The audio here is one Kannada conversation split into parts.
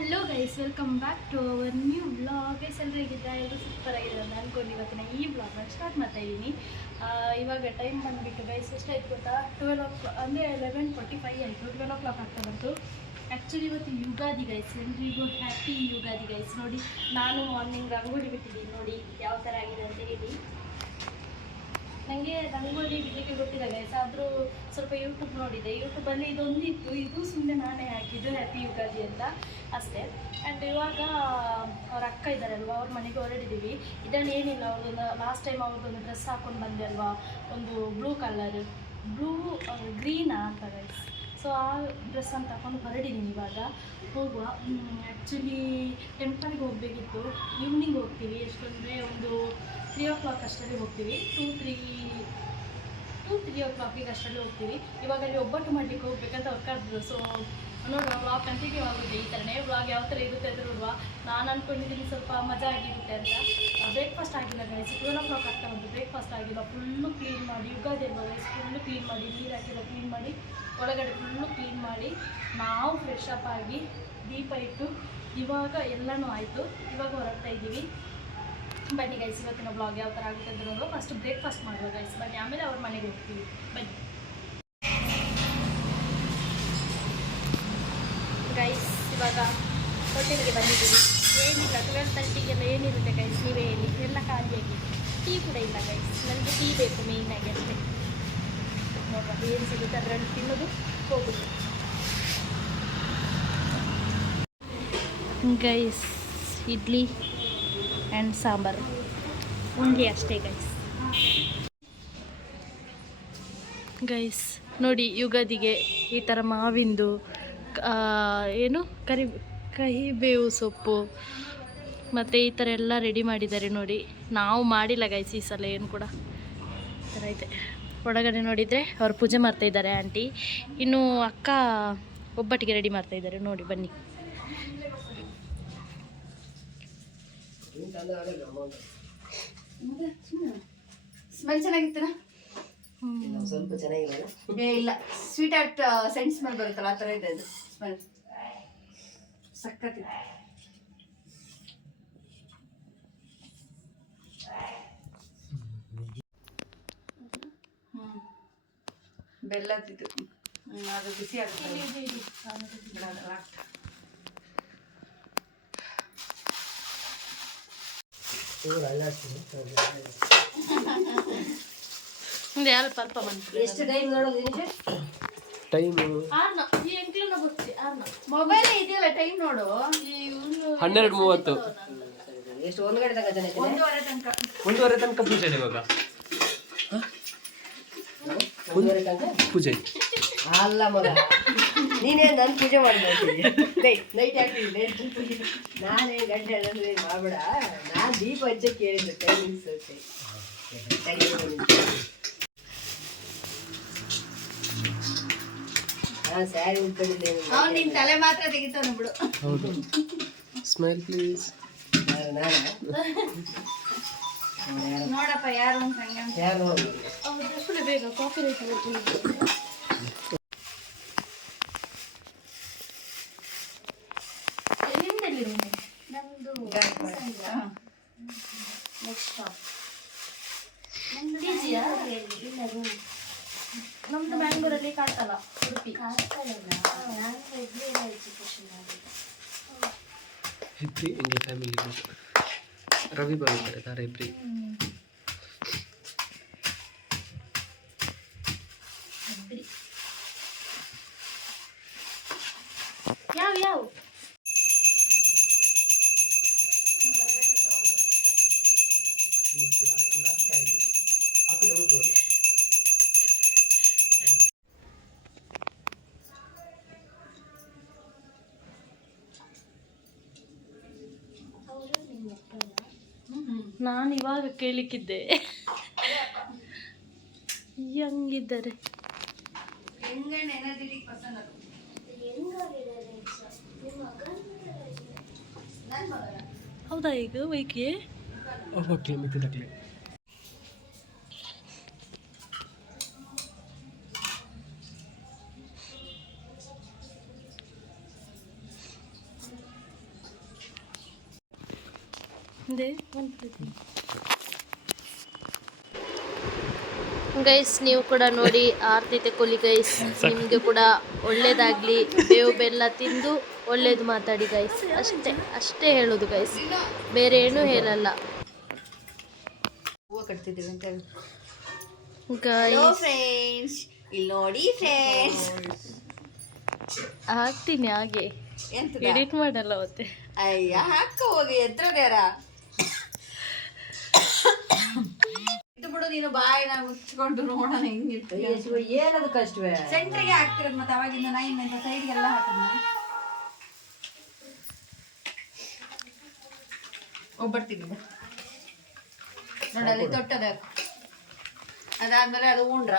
Hello guys, welcome back to our new blog. Guys ಎಲ್ಲರೂ ಹೇಗಿದ್ದಾರೆ? ಎಲ್ಲರೂ ಸೂಪರ್ ಆಗಿದ್ದಾರೆ ಅಂತ ಅಂದ್ಕೊಂಡು ಇವತ್ತಿನ ಈ ಬ್ಲಾಗ್ನ ಸ್ಟಾರ್ಟ್ ಮಾಡ್ತಾ ಇದ್ದೀನಿ. ಇವಾಗ ಟೈಮ್ ಬಂದುಬಿಟ್ಟು ಗೈಸ್ ಎಷ್ಟಾಯ್ತು ಗೊತ್ತಾ? 12 ಅಂದರೆ 11:45 ಆಯಿತು. 12 ಆಗ್ತಾ ಬಂತು. ಆ್ಯಕ್ಚುಲಿ ಇವತ್ತು ಯುಗಾದಿ ಗೈಸ್, ಎಲ್ರಿಗೂ ಹ್ಯಾಪಿ ಯುಗಾದಿ ಗೈಸ್. ನೋಡಿ, ನಾನು ಮಾರ್ನಿಂಗ್ ರಂಗೋಲಿ ಬಿಟ್ಟಿದ್ದೀನಿ. ನೋಡಿ ಯಾವ ಥರ ಆಗಿದೆ ಅಂತ ಹೇಳಿ. ನನಗೆ ರಂಗೋಲಿ ಬಿಡಲಿಕ್ಕೆ ಗೊತ್ತಿಲ್ಲ ಗೈಸ್, ಆದರೂ ಸ್ವಲ್ಪ ಯೂಟ್ಯೂಬ್ ನೋಡಿದೆ. ಯೂಟ್ಯೂಬಲ್ಲಿ ಇದೊಂದಿತ್ತು, ಇದು ಸುಮ್ಮನೆ ನಾನೇ ಹಾಕಿದ್ದು ಹ್ಯಾಪಿ ಯುಗಾದಿ ಅಂತ ಅಷ್ಟೇ. ಆ್ಯಂಡ್ ಇವಾಗ ಅವ್ರ ಅಕ್ಕ ಇದ್ದಾರಲ್ವ, ಅವ್ರ ಮನೆಗೆ ಹೊರಡಿದ್ದೀವಿ. ಇದನ್ನು ಏನಿಲ್ಲ, ಅವ್ರದ್ದೊಂದು ಲಾಸ್ಟ್ ಟೈಮ್ ಅವ್ರದ್ದೊಂದು ಡ್ರೆಸ್ ಹಾಕ್ಕೊಂಡು ಬಂದೆ ಅಲ್ವಾ, ಒಂದು ಬ್ಲೂ ಗ್ರೀನಾ ಅಂತ ಗೈಸ್. ಸೊ ಆ ಡ್ರೆಸ್ ಅಂತ ಹಾಕೊಂಡು ಹೊರಡಿದ್ದೀನಿ. ಇವಾಗ ಹೋಗುವ. ಆ್ಯಕ್ಚುಲಿ ಟೆಂಪಲ್ಗೆ ಹೋಗಬೇಕಿತ್ತು. ಈವ್ನಿಂಗ್ ಹೋಗ್ತೀವಿ. ಎಷ್ಟಂದರೆ ಒಂದು 3 o'clock ಅಷ್ಟರಲ್ಲಿ ಹೋಗ್ತೀವಿ. 2-3 o'clock ಅಷ್ಟರಲ್ಲಿ ಹೋಗ್ತೀವಿ. ಇವಾಗ ಅಲ್ಲಿ ಒಬ್ಬಟ್ಟು ಮಾಡಲಿಕ್ಕೆ ಹೋಗ್ಬೇಕಂತ ಅವ್ರು ಕರೆದ್ರು. ಸೊ ನೋಡುವ, ವ್ಲಾಗ್ ಕಂಟಿನ್ಯೂ ಆಗುತ್ತೆ. ಈ ಥರನೇ ವ್ಲಾಗ್ ಯಾವ ಥರ ಇರುತ್ತೆ ಅಂತ ನೋಡುವ. ನಾನು ಅಂದ್ಕೊಂಡಿದ್ದೀನಿ ಸ್ವಲ್ಪ ಮಜಾ ಆಗಿರುತ್ತೆ ಅಂತ. ಬ್ರೇಕ್ಫಾಸ್ಟ್ ಆಗಿಲ್ಲ ಗೈಸ್, 12 o'clock ಆಗ್ತಾ ಬಂತು. ಬ್ರೇಕ್ಫಾಸ್ಟ್ ಆಗಿಲ್ಲ. ಫುಲ್ಲು ಕ್ಲೀನ್ ಮಾಡಿ, ಯುಗಾದಿ ಅಲ್ವಾ ಗೈಸ್, ಫುಲ್ಲು ಕ್ಲೀನ್ ಮಾಡಿ, ನೀರು ಹಾಕಿಲ್ಲ, ಕ್ಲೀನ್ ಮಾಡಿ, ಒಳಗಡೆ ಫುಲ್ಲು ಕ್ಲೀನ್ ಮಾಡಿ, ನಾವು ಫ್ರೆಶ್ ಅಪ್ ಆಗಿ ದೀಪ ಇಟ್ಟು ಇವಾಗ ಎಲ್ಲನೂ ಆಯಿತು. ಇವಾಗ ಹೊರಡ್ತಾ ಇದ್ದೀವಿ. ಬನ್ನಿ ಗೈಸ್, ಇವತ್ತಿನ ಬ್ಲಾಗ್ ಯಾವ ಥರ ಆಗುತ್ತೆ ಅಂತ ನೋಡುವ. ಫಸ್ಟ್ ಬ್ರೇಕ್ಫಾಸ್ಟ್ ಮಾಡುವ ಗೈಸ್, ಬನ್ನಿ. ಆಮೇಲೆ ಅವ್ರ ಮನೆಗೆ ಹೋಗ್ತೀವಿ. ಬನ್ನಿ ಗೈಸ್, ಇವಾಗ ಹೋಟೆಲ್ಗೆ ಬಂದಿದ್ದೀವಿ. ಏನಿಲ್ಲ, 12:30 ಏನಿರುತ್ತೆ ಗೈಸ್, ನೀವೇ ಹೇಳಿ. ಎಲ್ಲ ಖಾಲಿಯಾಗಿ, ಟೀ ಕೂಡ ಇಲ್ಲ ಗೈಸ್. ನನಗೆ ಟೀ ಬೇಕು ಮೇಯ್ನಾಗಿ ಅಷ್ಟೇ. ನೋಡುವ ಏನು ಸಿಗುತ್ತೆ ಅದರಲ್ಲಿ ತಿನ್ನೋದು, ಹೋಗೋದು ಗೈಸ್. ಇಡ್ಲಿ ಆ್ಯಂಡ್ ಸಾಂಬಾರು ಉಂಡೆ ಅಷ್ಟೇ ಗೈಸ್. ನೋಡಿ, ಯುಗಾದಿಗೆ ಈ ಥರ ಮಾವಿಂದು ಏನು ಕಹಿಬೇವು ಸೊಪ್ಪು ಮತ್ತು ಈ ಥರ ಎಲ್ಲ ರೆಡಿ ಮಾಡಿದ್ದಾರೆ ನೋಡಿ. ನಾವು ಮಾಡಿಲ್ಲ ಗೈಸ್ ಈ ಸಲ ಏನು ಕೂಡ. ಈ ಥರ ಇದೆ. ಒಳಗಡೆ ನೋಡಿದರೆ ಅವ್ರು ಪೂಜೆ ಮಾಡ್ತಾಯಿದ್ದಾರೆ ಆಂಟಿ. ಇನ್ನು ಅಕ್ಕ ಒಬ್ಬಟ್ಟಿಗೆ ರೆಡಿ ಮಾಡ್ತಾಯಿದ್ದಾರೆ ನೋಡಿ. ಬನ್ನಿ. ಸ್ಮೆಲ್ ಚೆನ್ನಾಗಿತ್ತನ? ಸ್ವಲ್ಪ ಚೆನ್ನಾಗಿಲ್ಲ. ಇಲ್ಲ, ಸ್ವೀಟ್ ಆರ್ಟ್ ಸೆಂಟ್ ಸ್ಮೆಲ್ ಬರುತ್ತಲ್ಲ, ಆ ಥರ ಇದೆ ಅದು ಸ್ಮೆಲ್. ಸಕ್ಕತ್ತಿತ್ತು. ಬೆಲ್ಲದಿದ್ದು ಅದು ಬಿಸಿ ಆಗುತ್ತೆ. ಎಷ್ಟು ಟೈಮ್ ನೋಡೋದು? ಮೊಬೈಲ್ ಇದೆಯಲ್ಲ, ಟೈಮ್ ನೋಡು. 12:30. ಎಷ್ಟು? 1 ಗಂಟೆ ತನಕ? 1:30 ತನಕ ಪೂಜೆ ಇದೆ ಇವಾಗ. 1:30 ತನಕ ಪೂಜೆ ಅಲ್ಲ ಮಗ, ನೀನೇ ನಾನು ಪೂಜೆ ಮಾಡ್ತೀನಿ. ನೈಟ್ ಆಗ್ತೀನಿ. ನಾನೇ ಗಂಟೆ ಮಾಡ್ಬೇಡ. ನಾನು ದೀಪ ಹಚ್ಚಕ್ಕೆ ಹೇಳಿದ್ದೆ ಟೈಮಿಂಗ್ಸ್. ನಾನು ಸ್ಯಾರಿ ಉಟ್ಕೊಂಡಿದ್ದೇನೆ. ಅವ್ನು ನಿನ್ನ ತಲೆ ಮಾತ್ರ ತೆಗಿತಾನೆ ಬಿಡು. ಹೌದು. Smile please. ನೋಡಪ್ಪ ಯಾರು ಅಂತ. ಯಾರು ಬೇಗ ಕಾಫಿ ರೇಟ್ ನಮ್ದು ಬ್ಯಾಂಗ್ಳೂರಲ್ಲಿ ಕಾಟಲ್ಲ, ಉಡುಪಿ. ಹೆಬ್ರಿ ಇಂಡಿಯಾ ಫ್ಯಾಮಿಲಿ ರವಿ ಬಂದಿದ್ದಾರೆ. ತಾರೆ ಹೆಬ್ರಿ. ಯಾವ ನಾನು ಇವಾಗ ಕೇಳಿಕ್ಕಿದ್ದೆ. ಹೆಂಗಿದ್ದಾರೆ? ಹೌದಾ? ಈಗ ವೈಕೆ ಮಿತ್ತಿದಕ್ಲೆ ಗೈಸ್ ನೀವು ಕೂಡ ನೋಡಿ ಆರತಿ ತೆಕ್ಕೊಳ್ಳಿ ಗೈಸ್, ನಿಮಗೆ ಕೂಡ ಒಳ್ಳೇದಾಗಲಿ. ಬೇವು ಬೆಲ್ಲ ತಿಂದು ಒಳ್ಳೇದು ಮಾತಾಡಿ ಗೈಸ್, ಅಷ್ಟೇ ಹೇಳೋದು ಗೈಸ್, ಬೇರೆ ಏನೂ ಹೇಳಲ್ಲ ಹೂವು ಕಟ್ತಿದ್ದೀವಿ ಅಂತ ಹೇಳಿ ಗೈಸ್. ಫ್ರೆಂಡ್ಸ್, ಇಲ್ಲಿ ನೋಡಿ ಫ್ರೆಂಡ್ಸ್, ಹಾಕ್ತೀನಿ ಹಾಗೆ, ಎಡಿಟ್ ಮಾಡಲ್ಲ ಮತ್ತೆ. ಅಯ್ಯ ಹಾಕ ಹೋಗಿ ಎದ್ರದ್ಯಾರ ಇದು ಬಿಡು, ನೀನು ಬಾಯಿನ ಮುಚ್ಕೊಂಡು ನೋಡೋಣ ಹೆಂಗಿರ್ತೀಯ. ಏನದು ಕಷ್ಟವೇ, ಸೆಂಟ್ರಿಗೆ ಹಾಕ್ತಿರೋದು ಮತ್ತೆ ಅವಾಗಿಂದ ನೈನ್ ಸೈಡ್ಗೆಲ್ಲ ಹಾಕೋಣ. ಒಬ್ಬರ್ತೀನಿ ನೋಡಲ್ಲಿ ತೊಟ್ಟದ, ಅದಾದ್ಮೇಲೆ ಅದು ಊಂಡ್ರ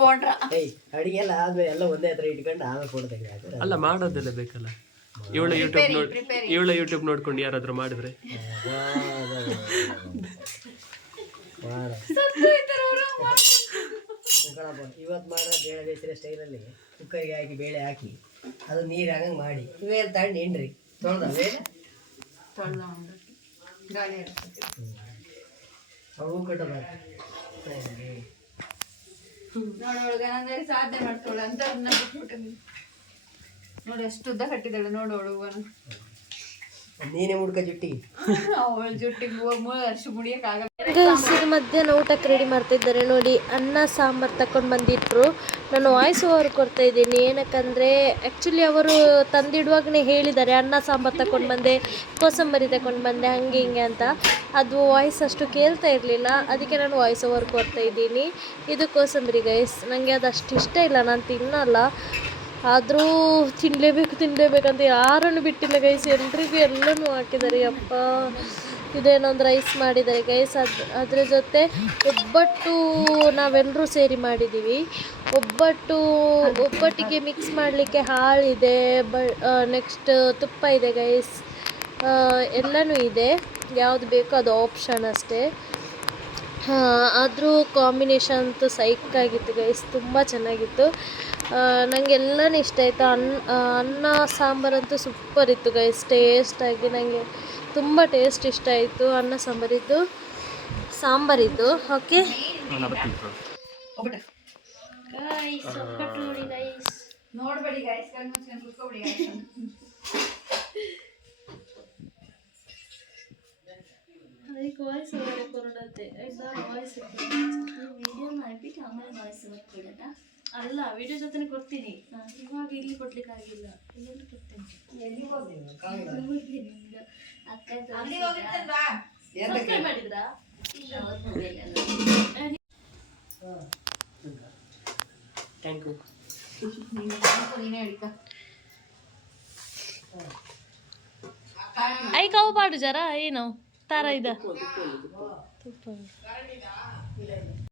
ಬೋಂಡ್ರ ಅಡಿಗೆ ಎಲ್ಲ ಆದ್ಮೇಲೆ ಎಲ್ಲ ಒಂದೇ ಹತ್ರ ಇಟ್ಕೊಂಡು ಆಮೇಲೆ ಫೋಟೋ ತೆಗೆದು ಅಲ್ಲ ಮಾಡೋದೆಲ್ಲ ಬೇಕಲ್ಲ. ಇವಳ ಯೂಟ್ಯೂಬ್ ನೋಡ್ಕೊಂಡು ಯಾರಾದ್ರೂ ಮಾಡಿದ್ರೆ ಇವತ್ತು ಮಾಡೋ ಬೇಳೆ ಬೇಸಿರೋ ಸ್ಟೈಲಲ್ಲಿ ಕುಕ್ಕರ್ಗೆ ಹಾಕಿ ಬೇಳೆ ಹಾಕಿ ಅದು ನೀರು ಹಾಗಂಗೆ ಮಾಡಿ ಇವೇನು ತಗೊಂಡು ಎಣ್ರಿ ತೊಳ್ದ ಬೇಳೆ ಗಾಳಿ ಅವು ಕಟ್ಟೋದ ನೋಡೋಳಗ ನಂಗೆ ಸಾಧನೆ ಮಾಡ್ತಾಳೆ ಅಂತ ನೋಡಿ ಎಷ್ಟು ಉದ್ದ ಕಟ್ಟಿದ್ದಾಳೆ ನೋಡೋಳು. ನೀನೇ ಮುಡ್ಕ ಜುಟ್ಟಿ, ಅವಳ ಜುಟ್ಟಿಗೆ ಅಷ್ಟು ಮುಡಿಯೋಕ್ಕಾಗಲ್ಲ. ಇದು ಮಧ್ಯಾಹ್ನ ಊಟಕ್ಕೆ ರೆಡಿ ಮಾಡ್ತಿದ್ದಾರೆ ನೋಡಿ. ಅನ್ನ ಸಾಂಬಾರು ತಗೊಂಡು ಬಂದಿಟ್ರು. ನಾನು ವಾಯ್ಸ್ ಓವರ್ ಕೊಡ್ತಾ ಇದ್ದೀನಿ, ಏನಕ್ಕಂದರೆ ಆ್ಯಕ್ಚುಲಿ ಅವರು ತಂದಿಡುವಾಗಲೇ ಹೇಳಿದ್ದಾರೆ ಅನ್ನ ಸಾಂಬಾರು ತಗೊಂಡು ಬಂದೆ, ಕೋಸಂಬರಿ ತಗೊಂಡು ಬಂದೆ, ಹಂಗೆ ಹಿಂಗೆ ಅಂತ. ಅದು ವಾಯ್ಸ್ ಅಷ್ಟು ಕೇಳ್ತಾ ಇರಲಿಲ್ಲ, ಅದಕ್ಕೆ ನಾನು ವಾಯ್ಸ್ ಓವರ್ ಕೊಡ್ತಾ ಇದ್ದೀನಿ. ಇದು ಕೋಸಂಬರಿ ಗೈಸ್, ನನಗೆ ಅದು ಅಷ್ಟು ಇಷ್ಟ ಇಲ್ಲ, ನಾನು ತಿನ್ನಲ್ಲ. ಆದರೂ ತಿನ್ನಲೇಬೇಕಂತ ಯಾರನ್ನು ಬಿಟ್ಟಿಲ್ಲ ಗೈಸ್, ಎಲ್ರಿಗೂ ಎಲ್ಲನೂ ಹಾಕಿದ್ದಾರೆ. ಅಪ್ಪ ಇದೇನೊಂದು ರೈಸ್ ಮಾಡಿದ್ದಾರೆ ಗೈಸ್. ಅದ್ರ ಜೊತೆ ಒಬ್ಬಟ್ಟು ನಾವೆಲ್ಲರೂ ಸೇರಿ ಮಾಡಿದ್ದೀವಿ. ಒಬ್ಬಟ್ಟಿಗೆ ಮಿಕ್ಸ್ ಮಾಡಲಿಕ್ಕೆ ಹಾಲಿದೆ, ನೆಕ್ಸ್ಟ್ ತುಪ್ಪ ಇದೆ ಗೈಸ್, ಎಲ್ಲನೂ ಇದೆ. ಯಾವುದು ಬೇಕೋ ಅದು ಆಪ್ಷನ್ ಅಷ್ಟೇ. ಆದರೂ ಕಾಂಬಿನೇಷನ್ ಅಂತೂ ಸೈಕಾಗಿತ್ತು ಗೈಸ್, ತುಂಬ ಚೆನ್ನಾಗಿತ್ತು. ನನಗೆ ಎಲ್ಲನೂ ಇಷ್ಟ ಆಯಿತು. ಅನ್ನ ಸಾಂಬಾರಂತೂ ಸೂಪರ್ ಇತ್ತು ಗೈಸ್, ಟೇಸ್ಟಾಗಿ ನನಗೆ ತುಂಬ ಟೇಸ್ಟ್ ಇಷ್ಟ ಆಯಿತು. ಅನ್ನ ಸಾಂಬಾರಿದ್ದು ಓಕೆ ನೋಡ್ಬೇಡಿ ಗೈಸ್, ಕಣ್ಣು ಮುಚ್ಕೊಂಡು ಕುತ್ಕೊಬಿಡಿ ಗೈಸ್. ಅದಕ್ಕೆ ವಾಯ್ಸ್ ಓವರ್ ಕೊಡತ್ತೆ, ವಾಯ್ಸ್ ವಿಡಿಯೋ ಮಾಡಿಬಿಟ್ಟು ಆಮೇಲೆ ವಾಯ್ಸ್ ಓವರ್ ಕೊಡೋಣ. ಅಲ್ಲ, ವಿಡಿಯೋ ಜೊತೆ ಕೊಡ್ತೀನಿ, ಇವಾಗ ಇಲ್ಲಿ ಕೊಡ್ಲಿಕ್ಕೆ ಆಗಿಲ್ಲ, ಎಲ್ಲಿ ಕೊಡ್ತೇನೆ. ಸಬ್ಸ್ಕ್ರೈಬ್ ಮಾಡಿದ್ರಾ? Thank you. ಐ ಕಾವು ಪಾಡು ಜರ ಏನು ತಾರ ಇದ